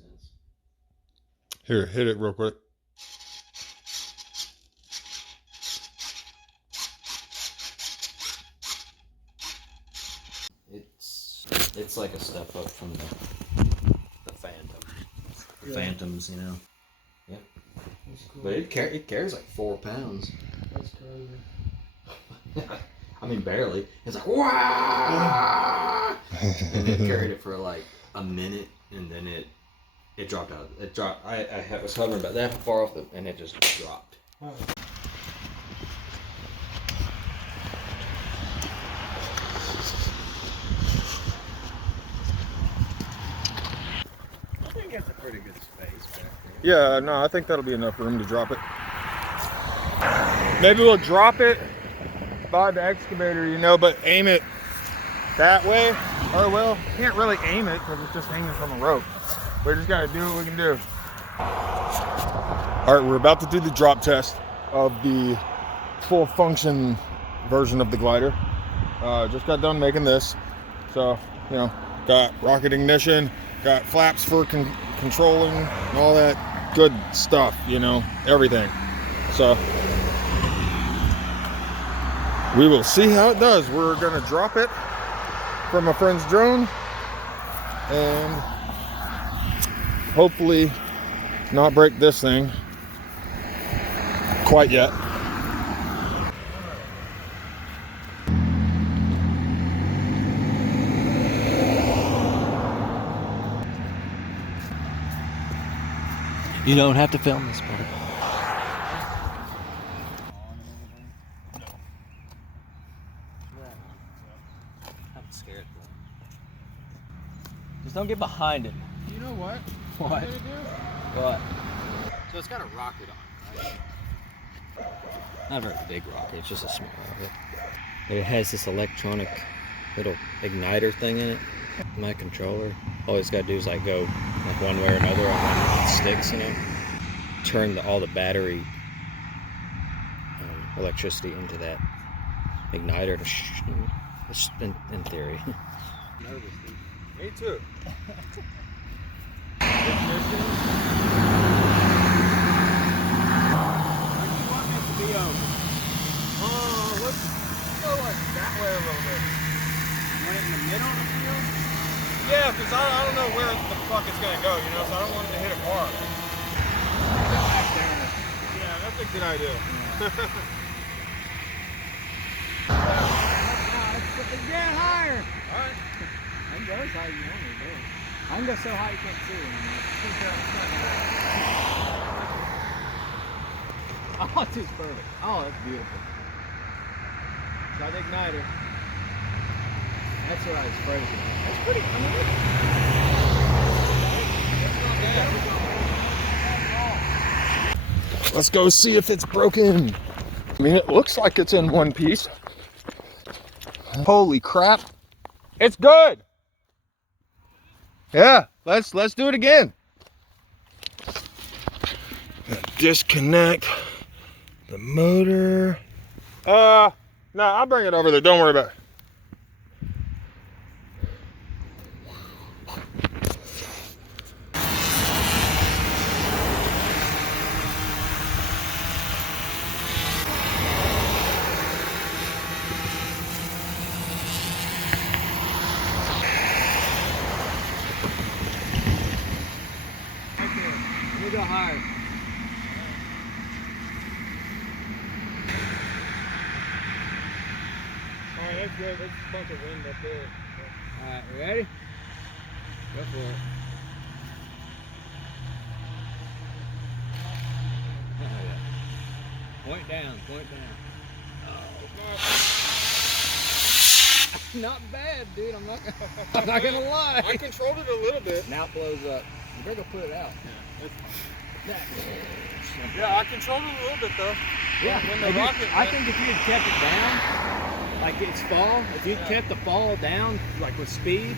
make sense. Here, hit it real quick. It's like a step up from the Phantom. The Phantoms, you know. Yeah. That's cool. But it carries like 4 pounds. That's crazy. I mean, barely. It's like, wow! And it carried it for like a minute, and then it dropped out. It dropped. I was hovering about that far off, and it just dropped. Wow. I think that's a pretty good space back there. Yeah, no, I think that'll be enough room to drop it. Maybe we'll drop it by the excavator, you know, but aim it that way. Or, well, can't really aim it because it's just hanging from a rope. We're just gotta do what we can do. All right, we're about to do the drop test of the full function version of the glider. Just got done making this. So, you know, got rocket ignition, got flaps for controlling and all that good stuff, you know, everything. So we will see how it does. We're gonna drop it from a friend's drone and hopefully not break this thing quite yet. You don't have to film this part. I'm scared. Just don't get behind it. You know what? What? I'm gonna do? What? So it's got a rocket on it, right? Not a very big rocket, it's just a small rocket. But it has this electronic little igniter thing in it. My controller, all it's got to do is like go like one way or another on one of the sticks, you know. Turn all the battery electricity into that igniter to in theory. Me too. Let's go like that way a little bit. Want it in the middle of the field? Yeah, because I don't know where the fuck it's gonna go, you know, so I don't want it to hit a bar. Yeah, that's a good idea. It's getting higher. Alright. I can go as high as you want me to go. I can go so high you can't see it. Oh, this is perfect. Oh, that's beautiful. Try the igniter. That's what I was afraid of. That's pretty. I mean, look. Let's go see if it's broken. I mean, it looks like it's in one piece. Holy crap. It's good. Yeah, let's do it again. Disconnect the motor. No, I'll bring it over there. Don't worry about it. Let me go higher. Alright, that's good. That's a bunch of wind up there. Alright, you ready? Go for it. Point down, point down. Oh, not bad, dude. I'm not gonna lie. I controlled it a little bit. Now it blows up. You better go put it out. Yeah, I controlled it a little bit though. Yeah, When the rocket I think if you had kept it down, like its fall, if you kept the fall down, like with speed,